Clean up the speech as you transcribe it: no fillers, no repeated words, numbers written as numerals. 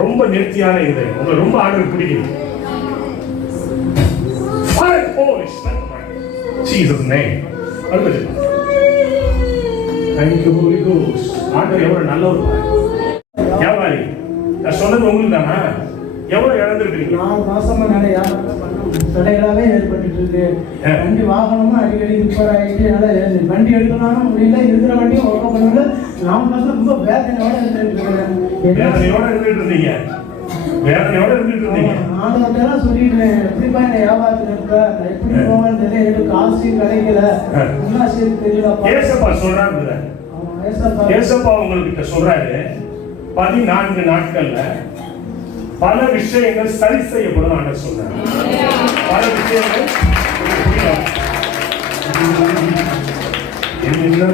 ரொம்ப நேர்த்தியான இதை உங்களுக்கு ரொம்ப ஆர்டர் பிடிக்கும். Jesus name. Thank you Holy Ghost. ஆண்டவர் எவ்வளவு நல்லவர். யாவாரி நான் சொன்னது உங்களுக்கு தானா? எவ்வளவு இழந்திருக்கீங்க? 4 மாசமா நிறைய தடைகளாவே ஏற்பட்டு இருக்கு. வண்டி வாகனமும் அடிக்கடி ரிப்பேர் ஆகிட்டு வண்டி எடுக்கணும் முடியல. இருக்கிற வண்டியும் ஒர்க் பண்ணல. 4 மாசம் ரொம்ப வேதனையோட இருந்தீங்க. ஆண்டவர்கிட்ட சொல்லிட்டேன், எப்படிப்பா என்ன வியாபாரத்தில் இருக்க, எப்படி போவேன்னு தெரியல, எனக்கு காசு கிடைக்கல, என்ன சரி தெரியல. ஏசப்பா சொல்றாரு, ஏசப்பா உங்களுக்கு சொல்றாரு 14 நாட்கள்ல பல விஷயங்கள் சரி செய்யப்படும் ஆண்டு சொன்னார். பல விஷயங்கள் என்ன